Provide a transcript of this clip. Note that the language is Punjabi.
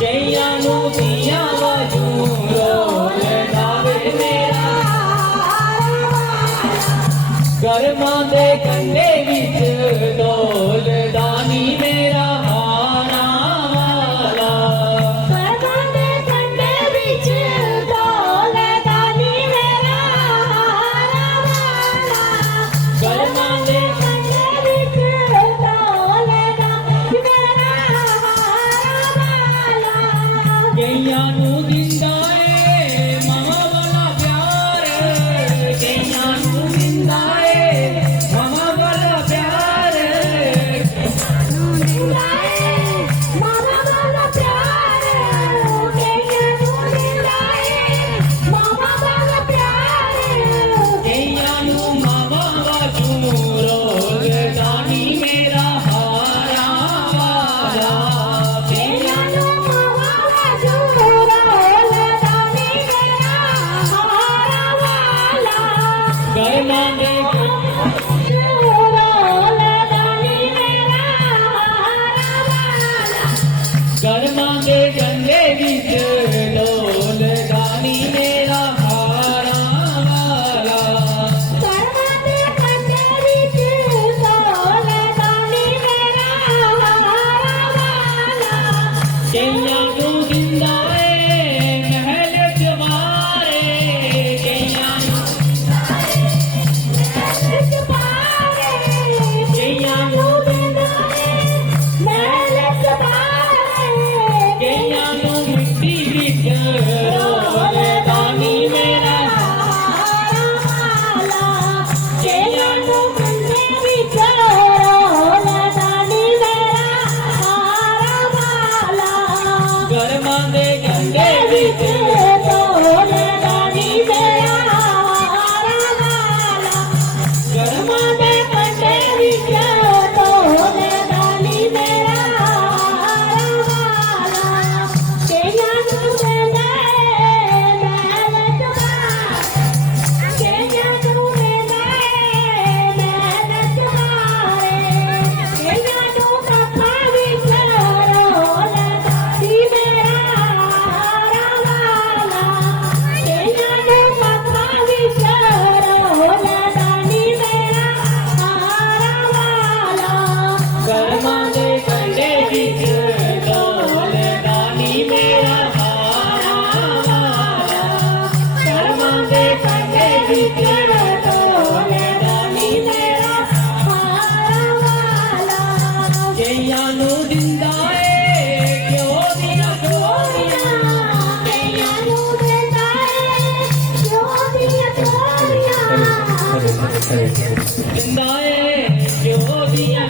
ਕਈਆਂ ਨੂੰ ਦੀਆਂ ਵਾਜੂ ਰੋਲ ਲਾਵੇ ਮੇਰਾ ਕਰਮਾਂ ਦੇ ਕੰਢੇ ਵਿੱਚ ਡੋਲਦਾ ਨੀ ਮੇਰਾ ਹਾਰਾਂ ਵਾਲਾ ਕਰਮਾਂ ਦੇ ਕੰਢੇ ਵਿੱਚ ਡੋਲਦਾ ਨੀ ਮੇਰਾ ਹਾਰਾਂ ਵਾਲਾ ਕਰਮਾਂ ਦੇ ਕੰਢੇ ਵਿੱਚ ਡੋਲਦਾ ਨੀ ਮੇਰਾ ਹਾਰਾਂ ਵਾਲਾ ਕਈਆਂ ਨੂੰ ਦਿੰਦਾ ਏ ਮਾਵਾ ਵਾਲਾ ਪਿਆਰ ਕਈਆਂ ਨੂੰ ਦਿੰਦਾ ਏ ਮਾਵਾ ਵਾਲਾ ਪਿਆਰ ਨੂੰ ਦਿੰਦਾ ਏ ਮਾਵਾ ਵਾਲਾ ਪਿਆਰ ਕਈਆਂ ਨੂੰ ਦਿੰਦਾ ਏ ਮਾਵਾ ਵਾਲਾ ਪਿਆਰ ਕਈਆਂ ਨੂੰ ਮਾਵਾ ਵਾਜੂ ਰੋਲਦਾ ਨੀ ਮੇਰਾ ਹਾਰਾਂ ਵਾਲਾ ਕਈਆਂ ਨੂੰ ਮਾਵਾ ਵਾਜੂ ਰੋਲਦਾ ਨੀ ਮੇਰਾ ਹਾਰਾਂ ਵਾਲਾ ਕਰਮਾਂ ਦੇ ਕਰਮਾਂ ਦੇ ਕੰਢੇ ਵਿੱਚ ਡੋਲਦਾ ਨੀ ਮੇਰਾ ਹਾਰਾਂ ਵਾਲਾ ਕਈਆਂ ਨੂੰ ਦਿੰਦਾ ਏ ਮਹਿਲ ਜਵਾਰੇ ਕਈਆਂ ਨੂੰ ਕਈਆਂ ਨੂੰ ਕਈਆਂ ਨੂੰ ਮਿੱਟੀ ਵਿੱਚ ਰੋਲਦਾ ਨੀ ਮੇਰਾ ਕਈਆਂ ਨੂੰ ਕਰਮਾਂ ਦੇ ਕੰਢੇ ਵਿੱਚ ਕਰਮਾਂ ਦੇ ਕੰਢੇ ਵਿੱਚ ਕਰਮਾਂ ਦੇ ਕੰਢੇ ਵਿੱਚ ਡੋਲਦਾ ਨੀ ਮੇਰਾ ਹਾਰਾਂ ਵਾਲਾ ਕਰਮਾਂ ਦੇ ਕੰਢੇ ਵਿੱਚ ਡੋਲਦਾ ਨੀ ਮੇਰਾ ਕਈਆਂ ਨੂੰ ਦਿੰਦਾ ਏ ਘਿਓ ਦੀਆਂ ਡੋਰੀਆਂ ਦਿੰਦਾ ਏ ਘਿਓ ਦੀਆਂ